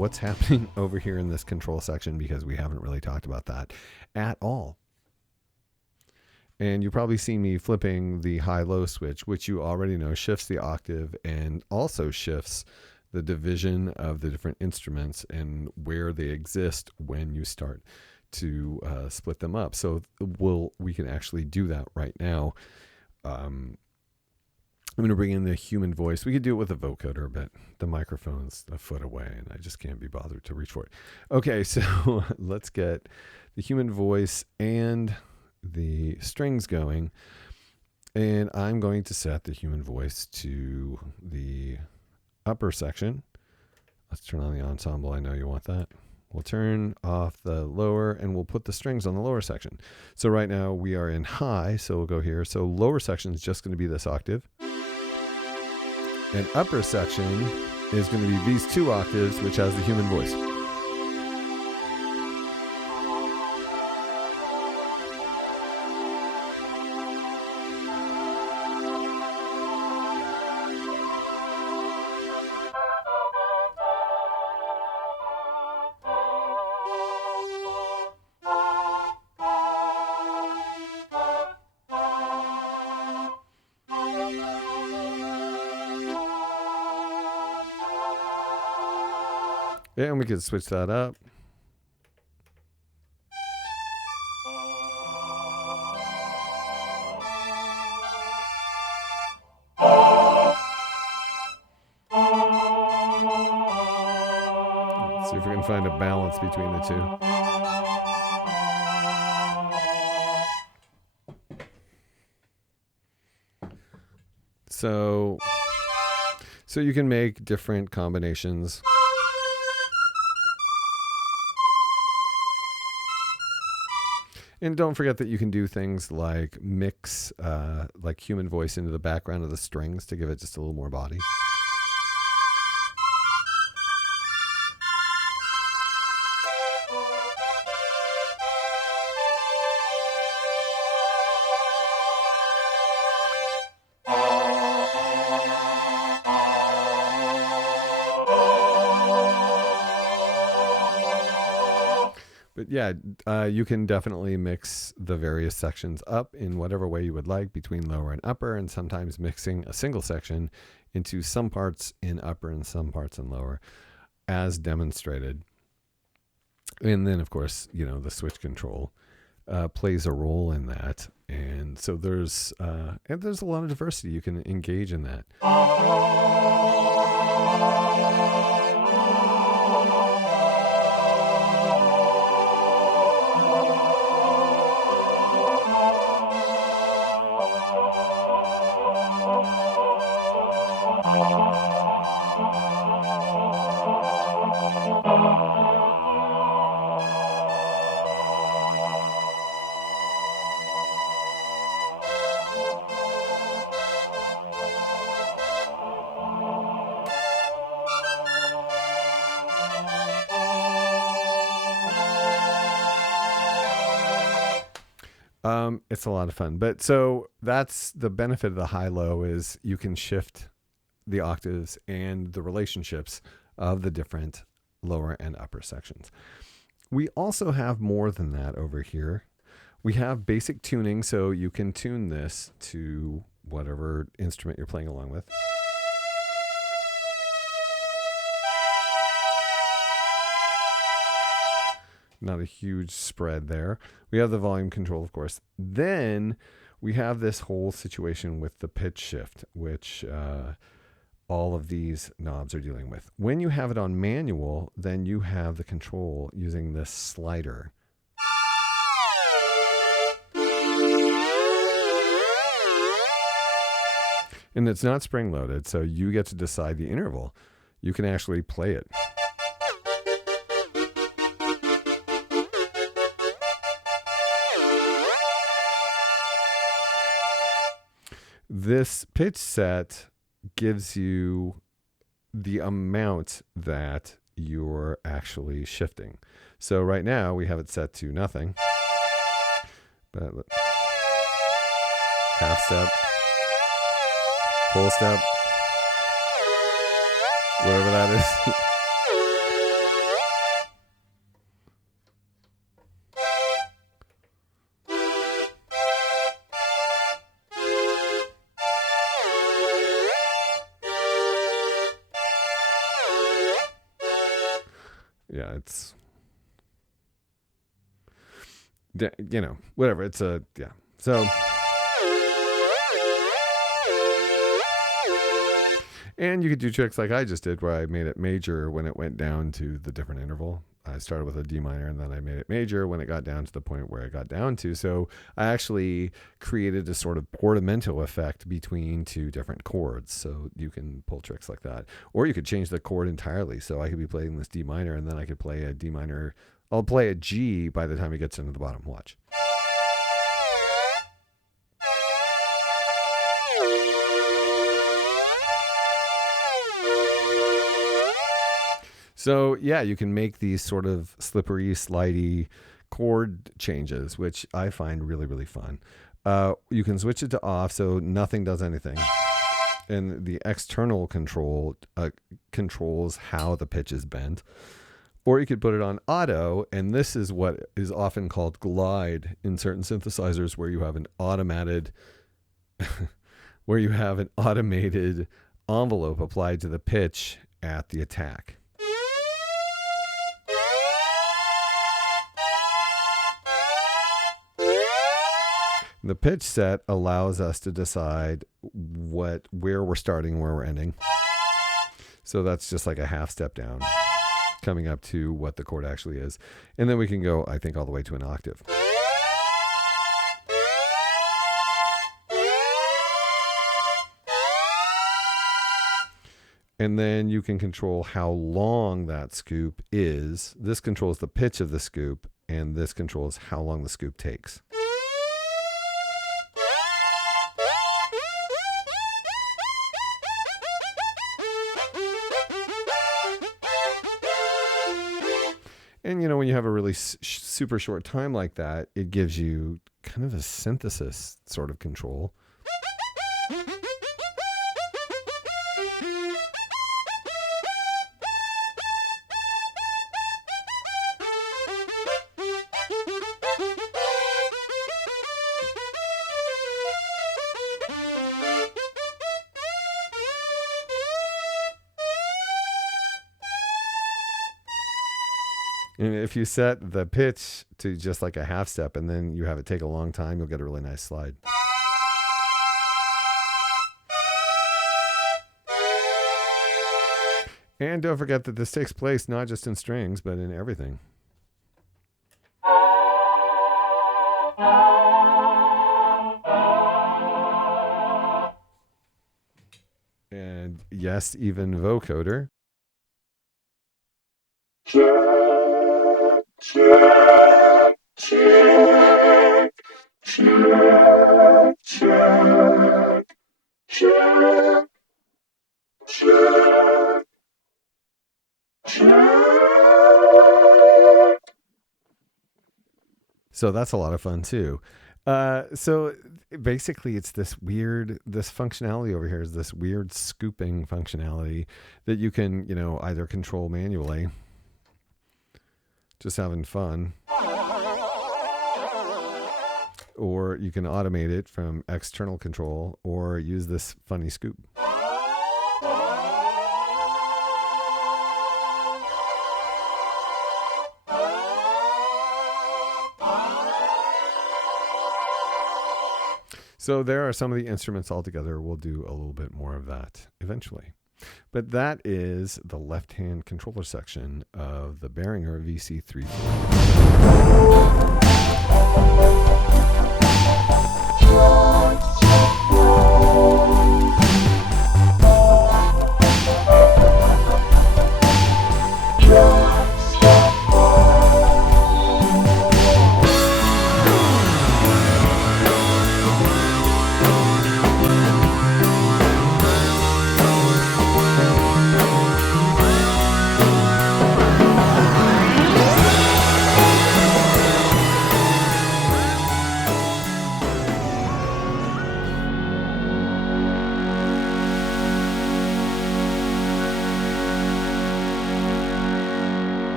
what's happening over here in this control section, because we haven't really talked about that at all. And you probably see me flipping the high-low switch, which you already know shifts the octave and also shifts the division of the different instruments and where they exist when you start to split them up. So we can actually do that right now. I'm going to bring in the human voice. We could do it with a vocoder, but the microphone's a foot away and I just can't be bothered to reach for it. Okay, so let's get the human voice and the strings going. And I'm going to set the human voice to the upper section. Let's turn on the ensemble. I know you want that. We'll turn off the lower and we'll put the strings on the lower section. So right now we are in high, so we'll go here. So lower section is just going to be this octave. And upper section is going to be these 2 octaves, which has the human voice. And we could switch that up. Let's see if we can find a balance between the two. So you can make different combinations. And don't forget that you can do things like mix like human voice into the background of the strings to give it just a little more body. But yeah, you can definitely mix the various sections up in whatever way you would like between lower and upper, and sometimes mixing a single section into some parts in upper and some parts in lower, as demonstrated. And then, of course, you know, the switch control plays a role in that. And so there's a lot of diversity. You can engage in that. It's a lot of fun. But so that's the benefit of the high-low, is you can shift the octaves and the relationships of the different lower and upper sections. We also have more than that over here. We have basic tuning, so you can tune this to whatever instrument you're playing along with. Not a huge spread there. We have the volume control, of course. Then we have this whole situation with the pitch shift, which all of these knobs are dealing with. When you have it on manual, then you have the control using this slider. And it's not spring loaded, so you get to decide the interval. You can actually play it. This pitch set gives you the amount that you're actually shifting. So right now we have it set to nothing. But half step, full step, whatever that is. it's, whatever. It's yeah. So, and you could do tricks like I just did where I made it major when it went down to the different interval. I started with a D minor and then I made it major when it got down to the point where it got down to. So I actually created a sort of portamento effect between two different chords. So you can pull tricks like that. Or you could change the chord entirely. So I could be playing this D minor and then I could play a D minor. I'll play a G by the time it gets into the bottom. Watch. So yeah, you can make these sort of slippery, slidey chord changes, which I find really, really fun. You can switch it to off so nothing does anything. And the external control controls how the pitch is bent. Or you could put it on auto, and this is what is often called glide in certain synthesizers, where you have an automated envelope applied to the pitch at the attack. The pitch set allows us to decide where we're starting, where we're ending. So that's just like a half step down, coming up to what the chord actually is. And then we can go, I think, all the way to an octave. And then you can control how long that scoop is. This controls the pitch of the scoop, and this controls how long the scoop takes. And, when you have a really super short time like that, it gives you kind of a synthesis sort of control. And if you set the pitch to just like a half step and then you have it take a long time, you'll get a really nice slide. And don't forget that this takes place not just in strings, but in everything. And yes, even vocoder. Check, check, check, check, check, check, check. So that's a lot of fun too. So basically it's this functionality over here is this weird scooping functionality that you can, either control manually, just having fun, or you can automate it from external control or use this funny scoop. So there are some of the instruments altogether. We'll do a little bit more of that eventually. But that is the left-hand controller section of the Behringer VC340.